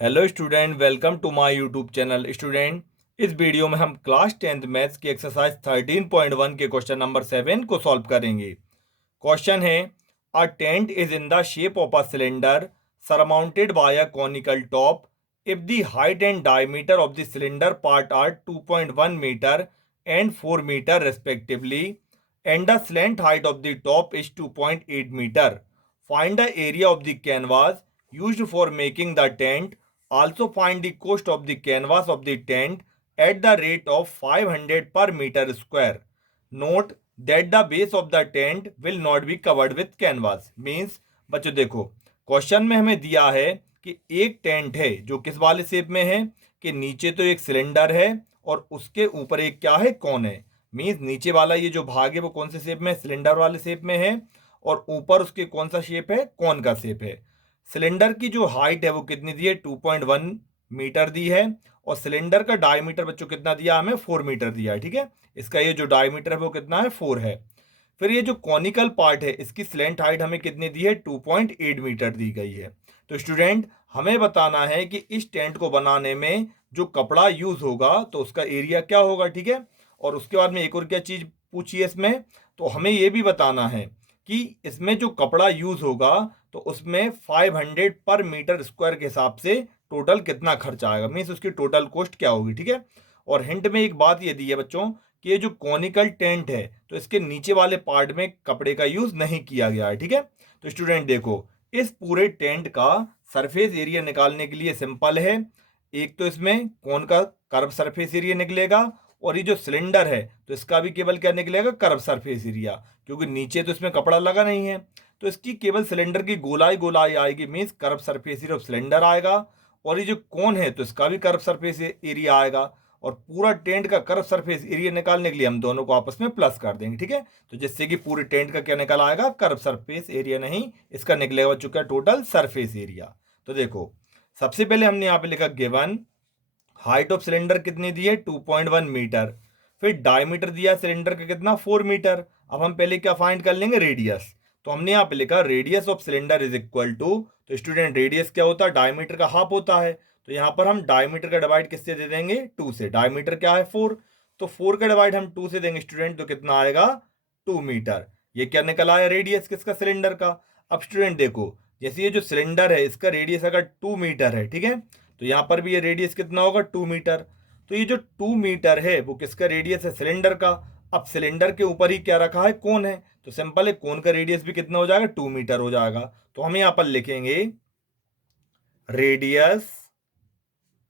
Hello student, welcome to my YouTube channel. Student, इस video में हम क्लास 10th मैथ्स की एक्सरसाइज 13.1 के क्वेश्चन नंबर 7 को सॉल्व करेंगे। क्वेश्चन है, a tent is in the shape of a cylinder surmounted by a conical top if the height and diameter of the cylinder part are 2.1 metre and 4 metre respectively and the slant height of the top is 2.8 metre. Find the area of the canvas used for making the tent. Also find the cost of the canvas of the tent at the rate of 500 per meter square. Note that the base of the tent will not be covered with canvas. Means बच्चों देखो, question में हमें दिया है कि एक tent है जो किस वाले शेप में है कि नीचे तो एक सिलेंडर है और उसके ऊपर एक क्या है, कौन है। मीन्स नीचे वाला ये जो भाग है वो कौन से शेप में, सिलेंडर वाले शेप में है, और ऊपर उसके कौन सा शेप है, कौन का शेप है। सिलेंडर की जो हाइट है वो कितनी दी है, 2.1 मीटर दी है, और सिलेंडर का डायमीटर बच्चों कितना दिया हमें, 4 मीटर दिया है। ठीक है, इसका ये जो डायमीटर है वो कितना है, 4 है। फिर ये जो कॉनिकल पार्ट है इसकी स्लैंट हाइट हमें कितनी दी है, 2.8 मीटर दी गई है। तो स्टूडेंट, हमें बताना है कि इस टेंट को बनाने में जो कपड़ा यूज होगा तो उसका एरिया क्या होगा। ठीक है, और उसके बाद में एक और क्या चीज पूछी है इसमें, तो हमें ये भी बताना है कि इसमें जो कपड़ा यूज होगा तो उसमें 500 पर मीटर स्क्वायर के हिसाब से टोटल कितना खर्च आएगा, मीन्स उसकी टोटल कॉस्ट क्या होगी। ठीक है, और हिंट में एक बात ये दी है बच्चों कि ये जो कॉनिकल टेंट है तो इसके नीचे वाले पार्ट में कपड़े का यूज नहीं किया गया है। ठीक है, तो स्टूडेंट देखो, इस पूरे टेंट का सरफेस एरिया निकालने के लिए सिंपल है। एक तो इसमें कौन का कर्व सरफेस एरिया निकलेगा, और ये जो सिलेंडर है तो इसका भी केवल क्या निकलेगा, कर्व सरफेस एरिया, क्योंकि नीचे तो इसमें कपड़ा लगा नहीं है। तो इसकी केवल सिलेंडर की गोलाई गोलाई आएगी, means curve surface area of cylinder आएगा, और ये जो कोन है तो इसका भी कर्व सरफेस एरिया आएगा, और पूरा टेंट का कर्व सरफेस एरिया निकालने के लिए हम दोनों को आपस में प्लस कर देंगे। ठीक है, तो जिससे कि पूरे टेंट का क्या निकल आएगा, कर्व सरफेस एरिया नहीं, इसका निकलेगा चुका टोटल सरफेस एरिया। तो देखो, सबसे पहले हमने यहाँ पे लिखा गिवन हाइट ऑफ सिलेंडर कितनी दी है, 2.1 मीटर। फिर डायमीटर दिया सिलेंडर का कितना, 4 मीटर। अब हम पहले क्या फाइंड कर लेंगे, रेडियस। तो हमने यहाँ पे लिखा radius of cylinder is equal to, तो स्टूडेंट रेडियस क्या होता है, डायमीटर का हाफ होता है। तो यहाँ पर हम डायमीटर का डिवाइड किससे दे देंगे, 2 से। डायमीटर क्या है, 4, तो 4 का डिवाइड हम 2 से देंगे स्टूडेंट, तो कितना आएगा, 2 मीटर। ये क्या निकल आया, रेडियस किसका, सिलेंडर का। अब स्टूडेंट देखो, जैसे ये जो सिलेंडर है इसका रेडियस अगर 2 मीटर है, ठीक है, तो यहां पर भी ये रेडियस कितना होगा, 2 मीटर। तो ये जो 2 मीटर है वो किसका रेडियस है, सिलेंडर का। अब सिलेंडर के ऊपर ही क्या रखा है, कोन है, तो सिंपल है, कोन का रेडियस भी कितना हो जाएगा, 2 मीटर हो जाएगा। तो हम यहां पर लिखेंगे रेडियस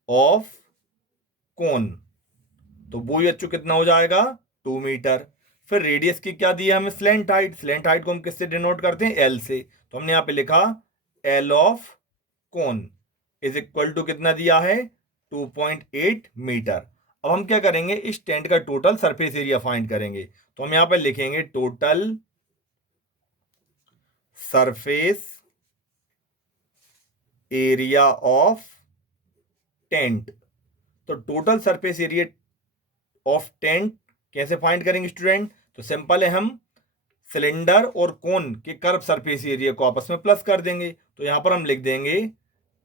ऑफ कोन, तो वो ही अच्छो कितना हो जाएगा, 2 मीटर। फिर रेडियस की क्या दी है हमें, स्लैंट हाइट। स्लैंट हाइट को हम किससे डिनोट करते हैं, एल से। तो हमने यहां पे लिखा L of cone is equal to कितना दिया है, 2.8 मीटर। अब हम क्या करेंगे, इस टेंट का टोटल सरफेस एरिया फाइंड करेंगे। तो हम यहां पर लिखेंगे total surface area of tent. तो total surface area of tent कैसे फाइंड करेंगे स्टूडेंट, तो सिंपल है, हम सिलेंडर और कोन के कर्व सरफेस एरिया को आपस में प्लस कर देंगे। तो यहां पर हम लिख देंगे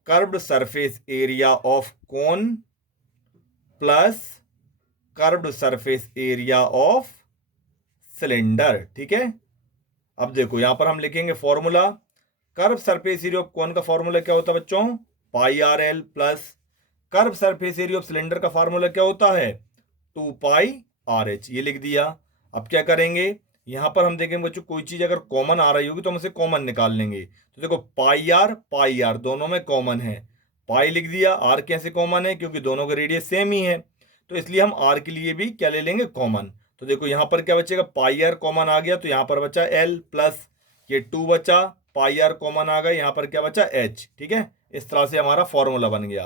curved surface area of cone plus curved surface area of cylinder. ठीक है, अब देखो यहां पर हम लिखेंगे formula, curve surface area of cone का फॉर्मूला क्या होता है बच्चों, pi r l, plus curve surface area of cylinder का फॉर्मूला क्या होता है, 2 पाई आर एच। ये लिख दिया। अब क्या करेंगे, यहां पर हम देखेंगे बच्चों, कोई चीज अगर कॉमन आ रही होगी तो हम उसे कॉमन निकाल लेंगे। तो देखो पाई आर दोनों में कॉमन है, पाई लिख दिया, आर कैसे कॉमन है, क्योंकि दोनों का रेडियस सेम ही है, तो इसलिए हम आर के लिए भी क्या ले लेंगे, कॉमन। तो देखो यहां पर क्या बचेगा, पाई आर कॉमन आ गया, तो यहां पर बचा एल, प्लस ये 2 बचा, पाई आर कॉमन आ गया, यहां पर क्या बचा, एच। ठीक है, इस तरह से हमारा फॉर्मूला बन गया।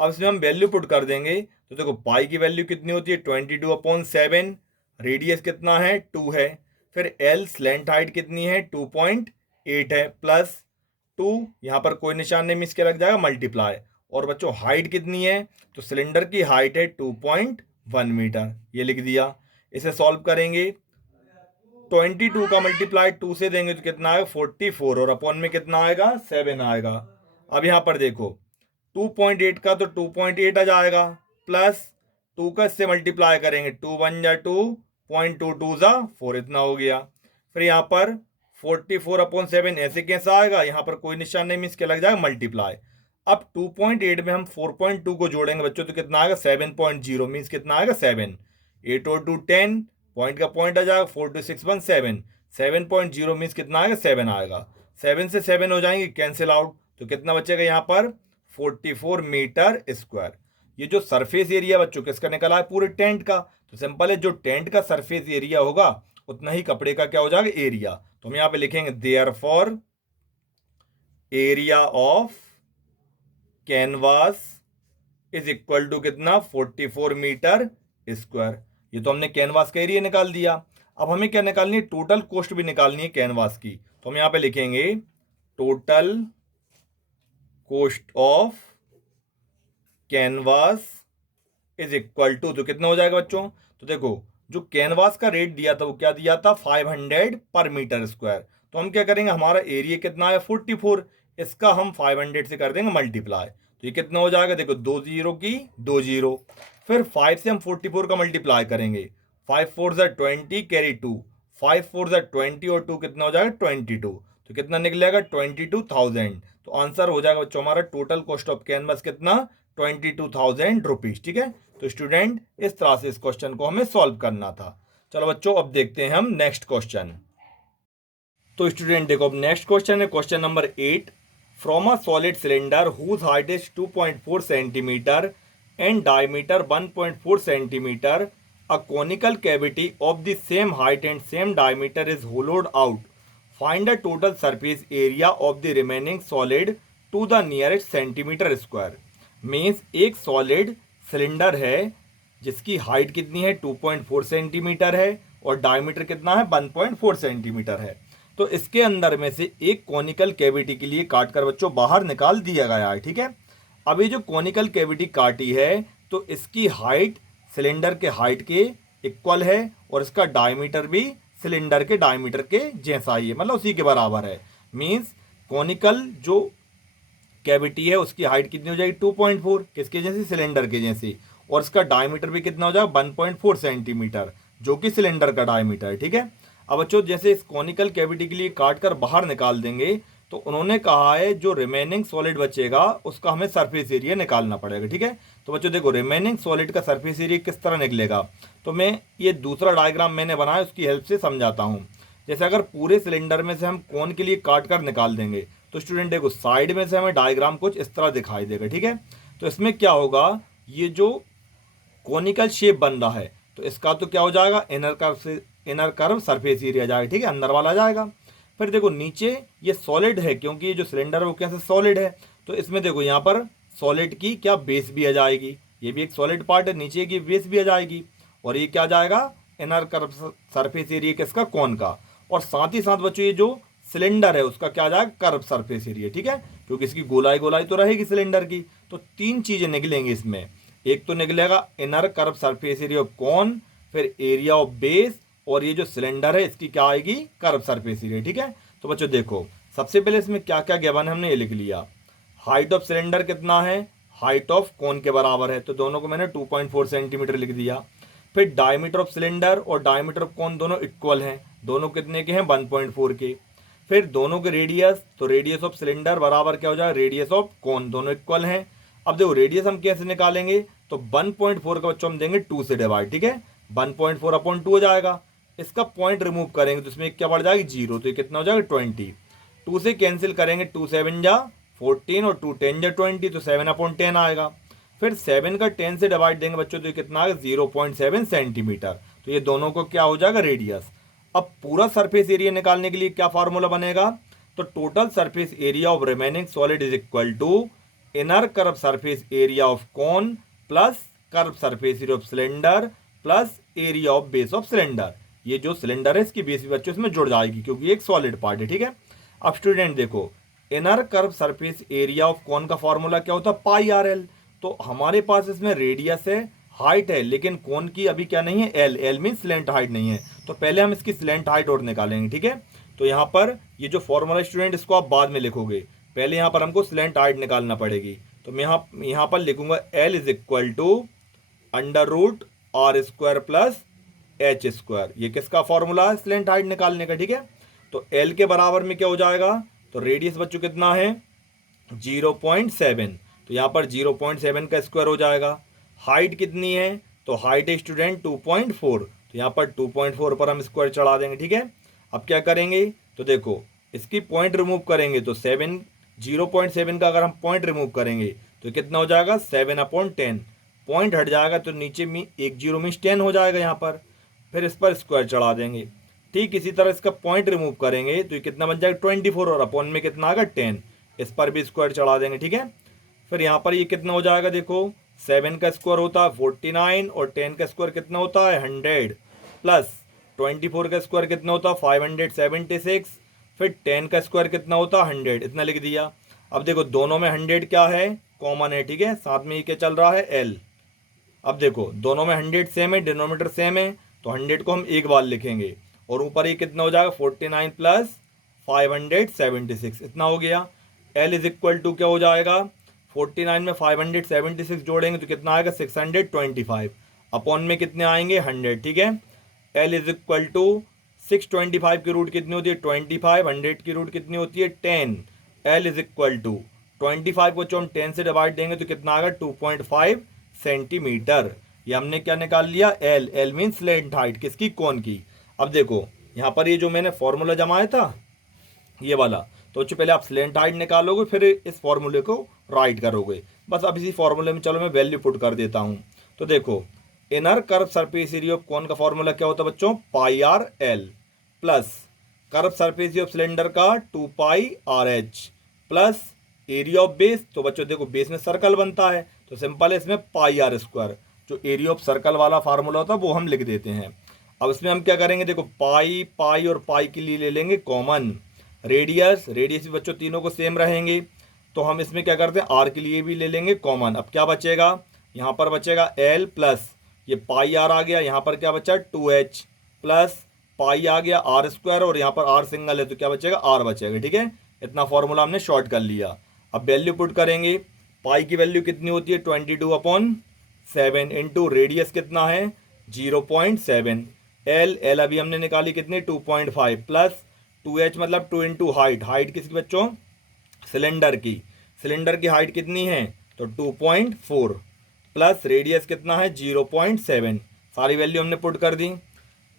अब इसमें हम वैल्यू पुट कर देंगे, तो देखो पाई की वैल्यू कितनी होती है, 22/7, रेडियस कितना है, 2 है। फिर एल स्लैंट हाइट कितनी है, 2.8 है, प्लस 2, यहाँ पर कोई निशान नहीं मिस के लग जाएगा, मल्टीप्लाई। और बच्चों हाइट कितनी है, तो सिलेंडर की हाइट है 2.1 मीटर, ये लिख दिया। इसे सॉल्व करेंगे, 22 का मल्टीप्लाई 2 से देंगे तो कितना आएगा, 44, और अपॉन में कितना आएगा, 7 आएगा। अब यहाँ पर देखो 2.8 का तो 2.8 आ जाएगा, प्लस 2 का इससे मल्टीप्लाई करेंगे, 2 1 जा 2, 0.22 जा 4, इतना हो गया। फिर यहाँ पर 44/7 ऐसे कैसे आएगा, यहाँ पर कोई निशान नहीं, मीन्स क्या लग जाएगा मल्टीप्लाई। अब 2.8 में हम 4.2 को जोड़ेंगे बच्चों तो कितना आएगा 7.0, मीन्स कितना आएगा 7। 8 और 2 10, पॉइंट का पॉइंट आ जाएगा, 4 2 6 1 7, 7.0 मीन्स कितना आएगा 7 आएगा। 7 से 7 हो जाएंगे कैंसिल आउट, तो कितना बचेगा यहाँ पर 44 मीटर स्क्वायर। ये जो सरफेस एरिया बच्चों किसका निकला है, पूरे टेंट का। तो सिंपल है, जो टेंट का सरफेस एरिया होगा उतना ही कपड़े का क्या हो जाएगा एरिया। तो हम यहाँ पे लिखेंगे therefore area of canvas is equal to कितना 44 मीटर स्क्वायर। ये तो हमने कैनवास का एरिया निकाल दिया। अब हमें क्या निकालनी है, टोटल कॉस्ट भी निकालनी है कैनवास की। तो हम यहाँ पे लिखेंगे total cost of canvas is equal to, तो कितना हो जाएगा बच्चों, तो देखो जो कैनवास का रेट दिया था वो क्या दिया था 500 पर मीटर स्क्वायर। तो हम क्या करेंगे, हमारा एरिया कितना है 44, इसका हम 500 से कर देंगे मल्टीप्लाई। तो ये कितना हो जाएगा, देखो 2 0 की 2 0, फिर 5 से हम 44 का मल्टीप्लाई करेंगे, 5 4 जा 20 कैरी 2, 5 4 जा 20 और 2 कितना हो जाएगा 22, तो कितना निकलेगा 22,000। तो आंसर हो जाएगा बच्चों हमारा टोटल कॉस्ट ऑफ कैनवास कितना 22,000 रुपीज। ठीक है, तो स्टूडेंट इस तरह से इस क्वेश्चन को हमें सॉल्व करना था। चलो बच्चों अब देखते हैं हम नेक्स्ट क्वेश्चन। तो स्टूडेंट देखो अब नेक्स्ट क्वेश्चन है question number 8। From a solid cylinder whose height is 2.4 centimetre and diameter 1.4 centimetre, a conical cavity of the same height and same diameter is hollowed out, find the total surface area of the remaining solid to the nearest centimetre square. Means एक solid cylinder है जिसकी height कितनी है 2.4 centimetre है और diameter कितना है 1.4 centimetre है। तो इसके अंदर में से एक कॉनिकल कैविटी के लिए काट कर बच्चों बाहर निकाल दिया गया है। ठीक है, अब ये जो कॉनिकल कैविटी काटी है तो इसकी हाइट सिलेंडर के हाइट के इक्वल है और इसका डायमीटर भी सिलेंडर के डायमीटर के जैसा ही है, मतलब उसी के बराबर है। मीन्स कॉनिकल जो कैविटी है उसकी हाइट कितनी हो जाएगी 2.4, किसके जैसे सिलेंडर के जैसे, और इसका डायमीटर भी कितना हो जाएगा 1.4 सेंटीमीटर जो कि सिलेंडर का डायमीटर है। ठीक है, अब बच्चों जैसे इस कॉनिकल कैविटी के लिए काट कर बाहर निकाल देंगे तो उन्होंने कहा है जो रिमेनिंग सॉलिड बचेगा उसका हमें सरफेस एरिया निकालना पड़ेगा। ठीक है, तो बच्चों देखो रिमेनिंग सॉलिड का सरफेस एरिया किस तरह निकलेगा, तो मैं ये दूसरा डायग्राम मैंने बनाया उसकी हेल्प से समझाता हूँ। जैसे अगर पूरे सिलेंडर में से हम कोन के लिए काट कर निकाल देंगे तो स्टूडेंट देखो साइड में से हमें डायग्राम कुछ इस तरह दिखाई देगा। ठीक है, तो इसमें क्या होगा, ये जो कोनिकल शेप बन रहा है तो इसका तो क्या हो जाएगा इनर कर्व सरफेस एरिया जाएगा। ठीक है, अंदर वाला जाएगा। फिर देखो नीचे ये सॉलिड है क्योंकि ये जो सिलेंडर है वो कैसे सॉलिड है, तो इसमें देखो यहाँ पर सॉलिड की क्या बेस भी आ जाएगी, ये भी एक सॉलिड पार्ट है, नीचे की बेस भी आ जाएगी, और ये क्या जाएगा इनर कर्व सरफेस एरिया किसका कौन का, और साथ ही साथ बच्चों ये जो सिलेंडर है उसका क्या जाएगा कर्व सरफेस एरिया। ठीक है, क्योंकि इसकी गोलाई गोलाई तो रहेगी सिलेंडर की, तो तीन चीजें निकलेंगी इसमें, एक तो निकलेगा inner curve surface area of cone, फिर एरिया ऑफ बेस, और ये जो सिलेंडर है इसकी क्या आएगी कर्व सरफेस एरिया। ठीक है, तो बच्चों देखो सबसे पहले इसमें क्या क्या गिवन है हमने ये लिख लिया, हाइट ऑफ सिलेंडर कितना है हाइट ऑफ कॉन के बराबर है, तो दोनों को मैंने 2.4 सेंटीमीटर लिख दिया। फिर डायमीटर ऑफ सिलेंडर और डायमीटर ऑफ कॉन दोनों इक्वल हैं, दोनों कितने के हैं 1.4 के। फिर दोनों के रेडियस, तो रेडियस ऑफ सिलेंडर बराबर क्या हो जाएगा रेडियस ऑफ कॉन, दोनों इक्वल हैं। अब देखो रेडियस हम कैसे निकालेंगे, तो 1.4 का बच्चों हम देंगे 2 से डिवाइड। ठीक है, 1.4/2 हो जाएगा, इसका पॉइंट रिमूव करेंगे तो इसमें क्या बढ़ जाएगी 0, तो ये कितना हो जाएगा 20। 2 से कैंसिल करेंगे, 2 7 जा 14 और 2 10 जा 20, तो 7/10 आएगा। फिर 7 का 10 से डिवाइड देंगे बच्चों तो ये कितना आएगा 0.7 सेंटीमीटर, तो ये दोनों को क्या हो जाएगा रेडियस। अब पूरा सरफेस एरिया निकालने के लिए क्या फार्मूला बनेगा, तो total surface area of remaining solid is equal to inner curve surface area of cone plus curve surface area of cylinder plus area of base of cylinder. ये जो सिलेंडर है इसकी बेस भी बच्चों इसमें जुड़ जाएगी क्योंकि एक सॉलिड पार्ट है। ठीक है, अब स्टूडेंट देखो inner curve surface area of cone का फॉर्मूला क्या होता है पाई आर एल, तो हमारे पास इसमें रेडियस है हाइट है लेकिन कौन की अभी क्या नहीं है L, L mean slant height नहीं है, तो पहले हम इसकी स्लेंट हाइट और निकालेंगे। ठीक है, तो यहाँ पर ये जो फॉर्मूला स्टूडेंट इसको आप बाद में लिखोगे, पहले यहाँ पर हमको स्लेंट हाइट निकालना पड़ेगी। तो मैं यहाँ पर लिखूंगा L is equal to under root r square plus h square. ये किसका फॉर्मूला है? स्लेंट हाइट निकालने का, ठीक है। तो L के बराबर में क्या हो जाएगा? तो रेडियस बच्चों कितना है? 0.7। तो यहाँ पर 0.7 का स्क्वायर हो जाएगा। हाइट कितनी है? तो हाइट है स्टूडेंट 2.4। तो यहाँ पर 2.4 पर हम स्क्वायर चढ़ा देंगे, ठीक है। अब क्या करेंगे? तो देखो इसकी पॉइंट रिमूव करेंगे तो 0.7 का अगर हम पॉइंट रिमूव करेंगे तो कितना हो जाएगा? 7/10। पॉइंट हट जाएगा तो नीचे में एक जीरो मीन्स 10 हो जाएगा यहाँ पर। फिर इस पर स्क्वायर चढ़ा देंगे। ठीक इसी तरह इसका पॉइंट रिमूव करेंगे तो ये कितना बन जाएगा? 24 और अपॉन में कितना आएगा? 10। इस पर भी स्क्वायर चढ़ा देंगे, ठीक है। फिर यहाँ पर ये कितना हो जाएगा? देखो 7 का स्क्वायर होता है 49 और 10 का स्क्वायर कितना होता है? 100 प्लस 24 का स्क्वायर कितना होता है? 576। फिर 10 का स्क्वायर कितना होता है? 100। इतना लिख दिया। अब देखो दोनों में 100 क्या है? कॉमन है, ठीक है। साथ में ये क्या चल रहा है? L। अब देखो दोनों में 100 सेम है, डिनोमिनेटर सेम है, तो 100 को हम एक बार लिखेंगे और ऊपर ये कितना हो जाएगा? 49 प्लस 576। इतना हो गया। L इज इक्वल टू क्या हो जाएगा? 49 में 576 जोड़ेंगे तो कितना आएगा? 625। अपॉन में कितने आएंगे? 100, ठीक है। L इज इक्वल टू 625 की रूट कितनी होती है? 25। 100 की रूट कितनी होती है? 10। L इज इक्वल टू 25 को जो हम 10 से डिवाइड देंगे तो कितना आएगा? 2.5 सेंटीमीटर। ये हमने क्या निकाल लिया? L मीन्स स्लेंट हाइट, किसकी? कोन की। अब देखो यहाँ पर ये जो मैंने फॉर्मूला जमाया था ये वाला, तो पहले आप स्लेंट हाइट निकालोगे फिर इस फॉर्मूले को राइट करोगे। बस अब इसी फॉर्मूले में चलो मैं वैल्यू पुट कर देता हूँ। तो देखो inner curve surface area of cone का फॉर्मूला क्या होता है बच्चों? πr/L plus curve surface area of cylinder का 2πr/h plus area of base. तो बच्चों देखो बेस में सर्कल बनता है तो सिंपल है इसमें πr²। जो एरिया ऑफ सर्कल वाला फार्मूला होता है वो हम लिख देते हैं। अब इसमें हम क्या करेंगे? देखो पाई और पाई के लिए ले लेंगे कॉमन। रेडियस भी बच्चों तीनों को सेम रहेंगे तो हम इसमें क्या करते हैं? आर के लिए भी ले लेंगे कॉमन। अब क्या बचेगा? यहाँ पर बचेगा L प्लस ये πr आ गया, यहाँ पर क्या बचा? 2h प्लस पाई आ गया r² और यहाँ पर r सिंगल है तो क्या बचेगा? r बचेगा, ठीक है। इतना फॉर्मूला हमने शॉर्ट कर लिया। अब वैल्यू पुट करेंगे। पाई की वैल्यू कितनी होती है? 22/7 इंटू रेडियस कितना है? 0.7। L अभी हमने निकाली कितनी? 2.5 प्लस 2h मतलब 2 इंटू हाइट किसकी बच्चों? सिलेंडर की हाइट कितनी है? तो 2.4 प्लस रेडियस कितना है? 0.7। सारी वैल्यू हमने पुट कर दी।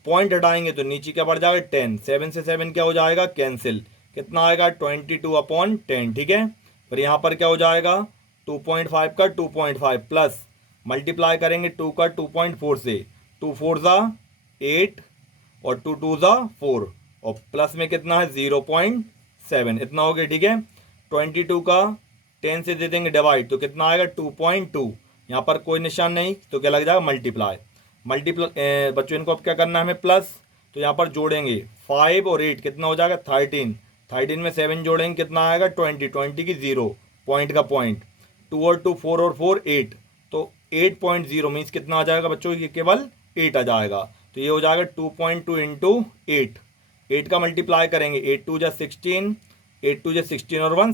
पॉइंट हटाएंगे तो नीचे क्या बढ़ जाएगा? 10। 7 से 7 क्या हो जाएगा? कैंसिल। कितना आएगा? 22/10, ठीक है। फिर यहाँ पर क्या हो जाएगा? 2.5 का 2.5 प्लस मल्टीप्लाई करेंगे 2 का 2.4 से। 2 4 ज़ा 8 और 2 2 ज़ा 4 और प्लस में कितना है? 0.7। इतना हो गया, ठीक है। 22 का 10 से दे देंगे डिवाइड तो कितना आएगा? 2.2। यहाँ पर कोई निशान नहीं तो क्या लग जाएगा? मल्टीप्लाई बच्चों इनको अब क्या करना है हमें? प्लस। तो यहाँ पर जोड़ेंगे 5 और 8 कितना हो जाएगा? 13 में 7 जोड़ेंगे कितना आएगा? 20 की 0 पॉइंट का पॉइंट 2 और 2 4 और 4 8 तो 8.0 मीन्स कितना आ जाएगा बच्चों? ये केवल 8 आ जाएगा। तो ये हो जाएगा 2.2 इंटू 8 का मल्टीप्लाई करेंगे 8 2 जा 16 8 2 जा 16 और 1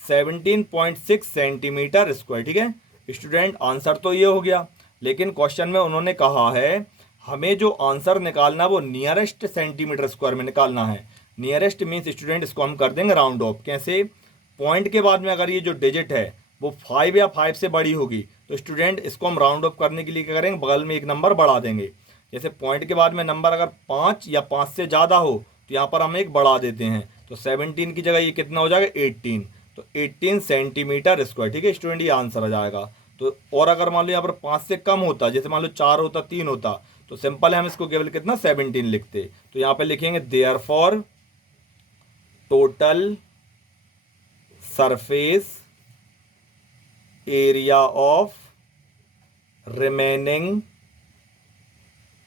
17.6 सेंटीमीटर स्क्वायर, ठीक है स्टूडेंट। आंसर तो ये हो गया लेकिन क्वेश्चन में उन्होंने कहा है हमें जो आंसर निकालना वो नियरेस्ट सेंटीमीटर स्क्वायर में निकालना है। नियरेस्ट मीन्स स्टूडेंट इसको हम कर देंगे राउंड ऑफ। कैसे? पॉइंट के बाद में अगर ये जो डिजिट है वो 5 या 5 से बड़ी होगी तो स्टूडेंट इसको हम राउंड ऑफ करने के लिए क्या करेंगे? बगल में एक नंबर बढ़ा देंगे। जैसे पॉइंट के बाद में नंबर अगर 5 या 5 से ज़्यादा हो तो यहाँ पर हम एक बढ़ा देते हैं तो 17 की जगह ये कितना हो जाएगा? 18। तो 18 सेंटीमीटर स्क्वायर, ठीक है स्टूडेंट, ये आंसर आ जाएगा। तो और अगर मान लो यहाँ पर 5 से कम होता, जैसे मान लो 4 होता 3 होता तो सिंपल है हम इसको केवल कितना? 17 लिखते। तो यहाँ पे लिखेंगे therefore total surface area of remaining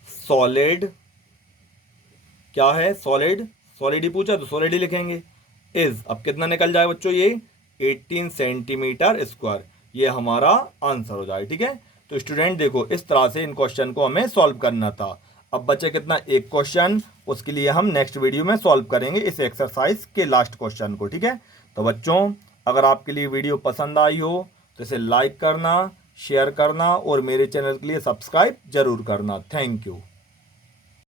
solid, क्या है? सॉलिड ही पूछा तो सॉलिड ही लिखेंगे। इज अब कितना निकल जाए बच्चों? ये 18 सेंटीमीटर स्क्वायर, ये हमारा आंसर हो जाए, ठीक है। तो स्टूडेंट देखो इस तरह से इन क्वेश्चन को हमें सॉल्व करना था। अब बचे कितना? एक क्वेश्चन, उसके लिए हम नेक्स्ट वीडियो में सॉल्व करेंगे इस एक्सरसाइज के लास्ट क्वेश्चन को, ठीक है। तो बच्चों अगर आपके लिए वीडियो पसंद आई हो तो इसे लाइक करना, शेयर करना और मेरे चैनल के लिए सब्सक्राइब जरूर करना। Thank you.